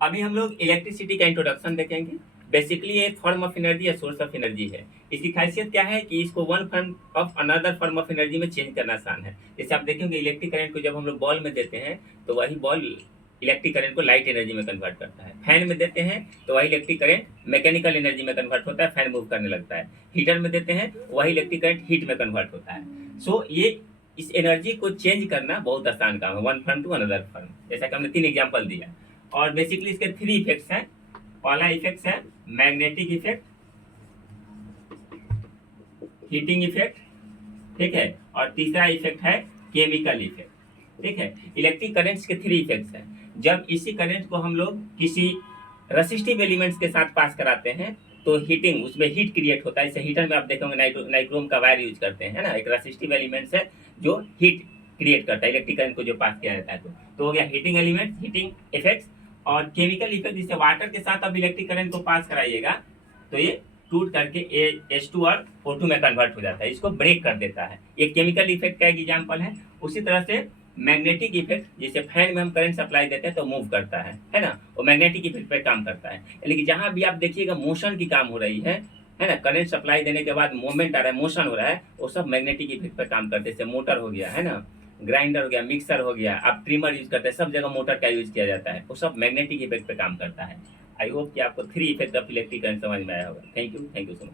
अभी हम लोग इलेक्ट्रिसिटी का इंट्रोडक्शन देखेंगे। बेसिकली ये फॉर्म ऑफ एनर्जी या सोर्स ऑफ एनर्जी है। इसकी खासियत क्या है कि इसको one form of another form of energy में चेंज करना आसान है। जैसे आप देखेंगे इलेक्ट्रिक करंट को जब हम लोग बॉल में देते हैं तो वही बॉल इलेक्ट्रिक करंट को लाइट एनर्जी में कन्वर्ट करता है। फैन में देते हैं तो वही इलेक्ट्रिक करंट मैकेनिकल एनर्जी में कन्वर्ट होता है, फैन मूव करने लगता है। हीटर में देते हैं वही इलेक्ट्रिक करंट हीट में कन्वर्ट होता है। सो ये इस एनर्जी को चेंज करना बहुत आसान काम है, one form to another form. जैसा कि हमने 3 एग्जांपल दिया। और बेसिकली इसके 3 इफेक्ट्स हैं। पहला इफेक्ट है मैग्नेटिक इफेक्ट, हीटिंग इफेक्ट, ठीक है, और तीसरा इफेक्ट है केमिकल इफेक्ट, ठीक है। इलेक्ट्रिक करंट्स के 3 इफेक्ट्स हैं। जब इसी करंट को हम लोग किसी रेसिस्टिव एलिमेंट्स के साथ पास कराते हैं तो हीटिंग, उसमें हीट क्रिएट होता है। इसे हीटर में आप देखोगे नाइक्रोम का वायर यूज करते हैं, है ना। एक रेसिस्टिव एलिमेंट्स है जो हीट क्रिएट करता है इलेक्ट्रिक करंट को जो पास किया जाता है। तो हो गया हीटिंग एलिमेंट, हीटिंग इफेक्ट्स। और केमिकल इफेक्ट, जिससे वाटर के साथ आप इलेक्ट्रिक करंट को पास कराइएगा तो ये टूट करके H2 और O2 में कन्वर्ट हो जाता है, इसको ब्रेक कर देता है। ये केमिकल इफेक्ट का एक एग्जाम्पल है। उसी तरह से मैग्नेटिक इफेक्ट, जैसे फैन में हम करंट सप्लाई देते हैं तो मूव करता है ना, वो मैग्नेटिक इफेक्ट पे काम करता है। लेकिन जहां भी आप देखिएगा मोशन की काम हो रही है ना, करंट सप्लाई देने के बाद मूवमेंट आ रहा है, मोशन हो रहा है, वो सब मैग्नेटिक इफेक्ट पे काम करते हैं। जैसे मोटर हो गया, है ना, ग्राइंडर हो गया, मिक्सर हो गया, आप ट्रिमर यूज करते हैं, सब जगह मोटर का यूज किया जाता है, वो सब मैग्नेटिक इफेक्ट पे काम करता है। आई होप कि आपको 3 इफेक्ट ऑफ इलेक्ट्रिक करंट समझ में आया होगा। Thank you so much.